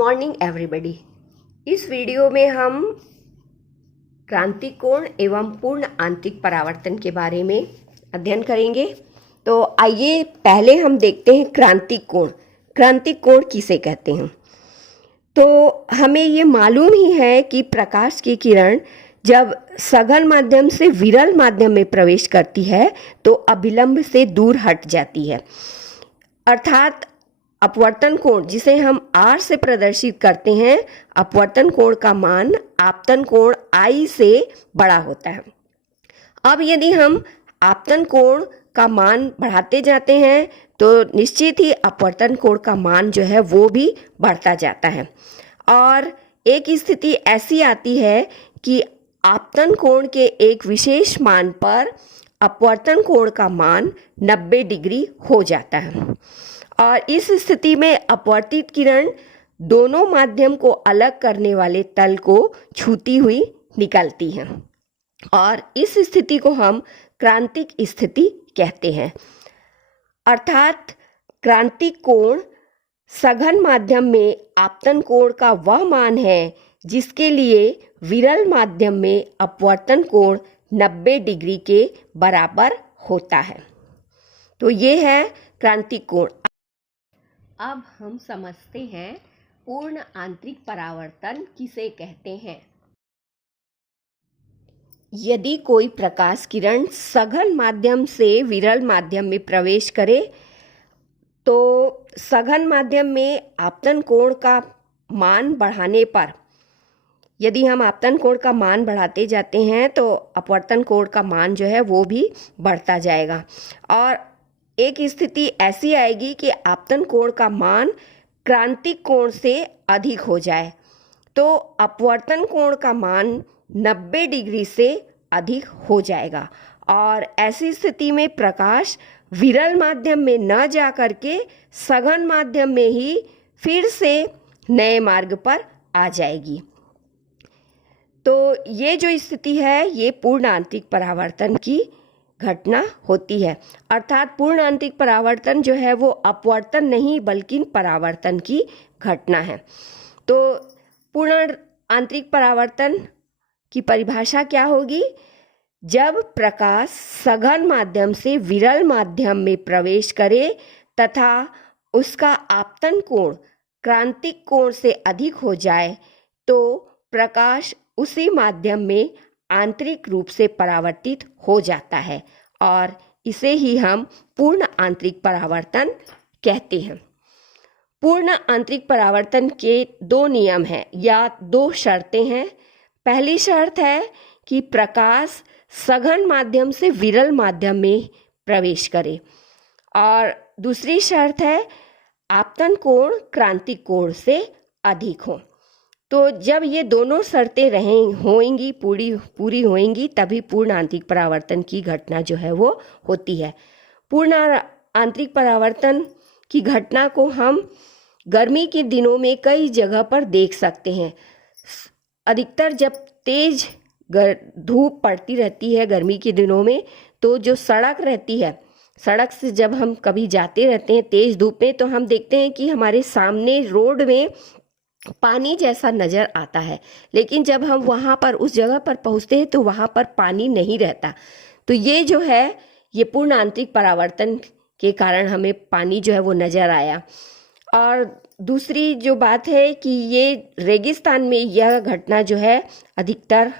Morning everybody. इस video में हम क्रांतिक कोण एवं पूर्ण आंतरिक परावर्तन के बारे में अध्ययन करेंगे। तो आइए पहले हम देखते हैं क्रांतिक कोण। क्रांतिक कोण किसे कहते हैं? तो हमें ये मालूम ही है कि प्रकाश की किरण जब सघन माध्यम से विरल माध्यम में प्रवेश करती है तो अभिलंब से दूर हट जाती है, अर्थात अपवर्तन कोण जिसे हम R से प्रदर्शित करते हैं, अपवर्तन कोण का मान आपतन कोण I से बड़ा होता है। अब यदि हम आपतन कोण का मान बढ़ाते जाते हैं तो निश्चित ही अपवर्तन कोण का मान जो है वो भी बढ़ता जाता है और एक स्थिति ऐसी आती है कि आपतन कोण के एक विशेष मान पर अपवर्तन कोण का मान 90 डिग्री हो जाता है और इस स्थिति में अपवर्तित किरण दोनों माध्यम को अलग करने वाले तल को छूती हुई निकलती है और इस स्थिति को हम क्रांतिक स्थिति कहते हैं। अर्थात क्रांतिक कोण सघन माध्यम में आपतन कोण का वह मान है जिसके लिए विरल माध्यम में अपवर्तन कोण 90 डिग्री के बराबर होता है। तो ये है क्रांतिक कोण। अब हम समझते हैं पूर्ण आंतरिक परावर्तन किसे कहते हैं। यदि कोई प्रकाश किरण सघन माध्यम से विरल माध्यम में प्रवेश करे तो सघन माध्यम में आपतन कोण का मान बढ़ाने पर, यदि हम आपतन कोण का मान बढ़ाते जाते हैं तो अपवर्तन कोण का मान जो है वो भी बढ़ता जाएगा और एक स्थिति ऐसी आएगी कि आपतन कोण का मान क्रांतिक कोण से अधिक हो जाए तो अपवर्तन कोण का मान 90 डिग्री से अधिक हो जाएगा और ऐसी स्थिति में प्रकाश विरल माध्यम में न जा करके सघन माध्यम में ही फिर से नए मार्ग पर आ जाएगी। तो ये जो स्थिति है ये पूर्ण आंतरिक परावर्तन की घटना होती है। अर्थात पूर्ण आंतरिक परावर्तन जो है वो अपवर्तन नहीं बल्कि परावर्तन की घटना है। तो पूर्ण आंतरिक परावर्तन की परिभाषा क्या होगी? जब प्रकाश सघन माध्यम से विरल माध्यम में प्रवेश करे तथा उसका आपतन कोण क्रांतिक कोण से अधिक हो जाए तो प्रकाश उसी माध्यम में आंतरिक रूप से परावर्तित हो जाता है और इसे ही हम पूर्ण आंतरिक परावर्तन कहते हैं। पूर्ण आंतरिक परावर्तन के दो नियम हैं या दो शर्तें हैं। पहली शर्त है कि प्रकाश सघन माध्यम से विरल माध्यम में प्रवेश करे और दूसरी शर्त है आपतन कोण क्रांतिक कोण से अधिक हो। तो जब ये दोनों शर्तें होंगी पूरी होंगी तभी पूर्ण आंतरिक परावर्तन की घटना जो है वो होती है। पूर्ण आंतरिक परावर्तन की घटना को हम गर्मी के दिनों में कई जगह पर देख सकते हैं। अधिकतर जब तेज धूप पड़ती रहती है गर्मी के दिनों में तो जो सड़क रहती है, सड़क से जब हम कभी जाते रहते हैं तेज धूप में तो हम देखते हैं कि हमारे सामने रोड में पानी जैसा नज़र आता है, लेकिन जब हम वहाँ पर उस जगह पर पहुँचते हैं तो वहाँ पर पानी नहीं रहता। तो ये जो है ये पूर्ण आंतरिक परावर्तन के कारण हमें पानी जो है वो नज़र आया। और दूसरी जो बात है कि ये रेगिस्तान में यह घटना जो है अधिकतर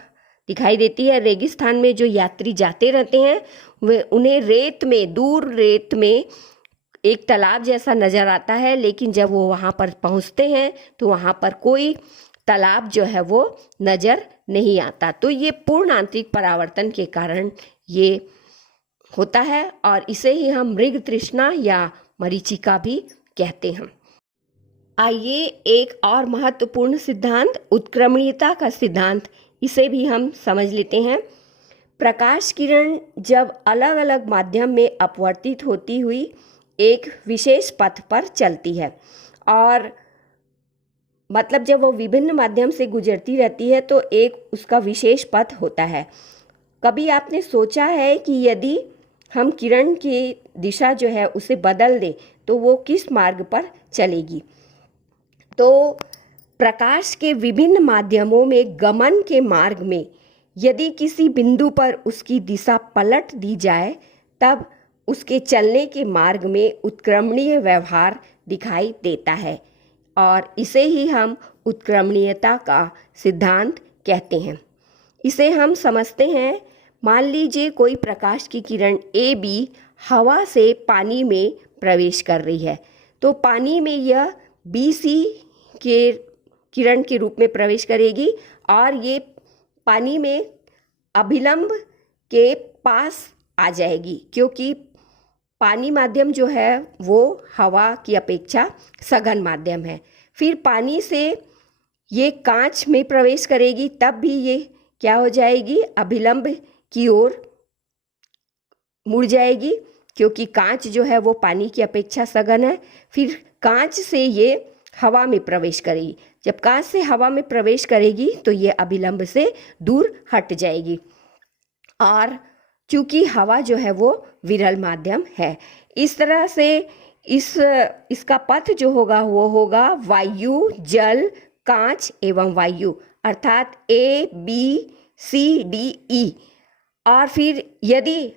दिखाई देती है। रेगिस्तान में जो यात्री जाते रहते हैं वे उन्हें दूर रेत में एक तालाब जैसा नज़र आता है, लेकिन जब वो वहाँ पर पहुँचते हैं तो वहाँ पर कोई तालाब जो है वो नज़र नहीं आता। तो ये पूर्ण आंतरिक परावर्तन के कारण ये होता है और इसे ही हम मृग तृष्णा या मरीचिका भी कहते हैं। आइए एक और महत्वपूर्ण सिद्धांत उत्क्रमणीयता का सिद्धांत, इसे भी हम समझ लेते हैं। प्रकाश किरण जब अलग अलग माध्यम में अपवर्तित होती हुई एक विशेष पथ पर चलती है और मतलब जब वो विभिन्न माध्यम से गुजरती रहती है तो एक उसका विशेष पथ होता है। कभी आपने सोचा है कि यदि हम किरण की दिशा जो है उसे बदल दें तो वो किस मार्ग पर चलेगी? तो प्रकाश के विभिन्न माध्यमों में गमन के मार्ग में यदि किसी बिंदु पर उसकी दिशा पलट दी जाए तब उसके चलने के मार्ग में उत्क्रमणीय व्यवहार दिखाई देता है और इसे ही हम उत्क्रमणीयता का सिद्धांत कहते हैं। इसे हम समझते हैं, मान लीजिए कोई प्रकाश की किरण ए बी हवा से पानी में प्रवेश कर रही है, तो पानी में यह बी सी के किरण के रूप में प्रवेश करेगी और ये पानी में अभिलंब के पास आ जाएगी, क्योंकि पानी माध्यम जो है वो हवा की अपेक्षा सघन माध्यम है। फिर पानी से ये कांच में प्रवेश करेगी, तब भी ये क्या हो जाएगी, अभिलंब की ओर मुड़ जाएगी, क्योंकि कांच जो है वो पानी की अपेक्षा सघन है। फिर कांच से ये हवा में प्रवेश करेगी, जब कांच से हवा में प्रवेश करेगी तो ये अभिलंब से दूर हट जाएगी। और चूंकि हवा जो है वो विरल माध्यम है, इस तरह से इसका पथ जो होगा वो होगा वायु, जल, कांच एवं वायु, अर्थात A B C D E. और फिर यदि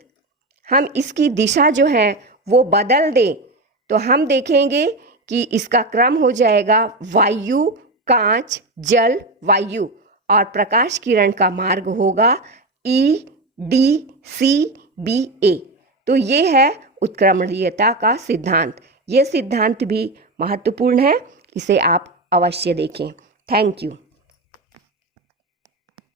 हम इसकी दिशा जो है वो बदल दें तो हम देखेंगे कि इसका क्रम हो जाएगा वायु, कांच, जल, वायु, और प्रकाश किरण का मार्ग होगा ई डी सी बी ए। तो ये है उत्क्रमणीयता का सिद्धांत। ये सिद्धांत भी महत्वपूर्ण है, इसे आप अवश्य देखें। Thank you.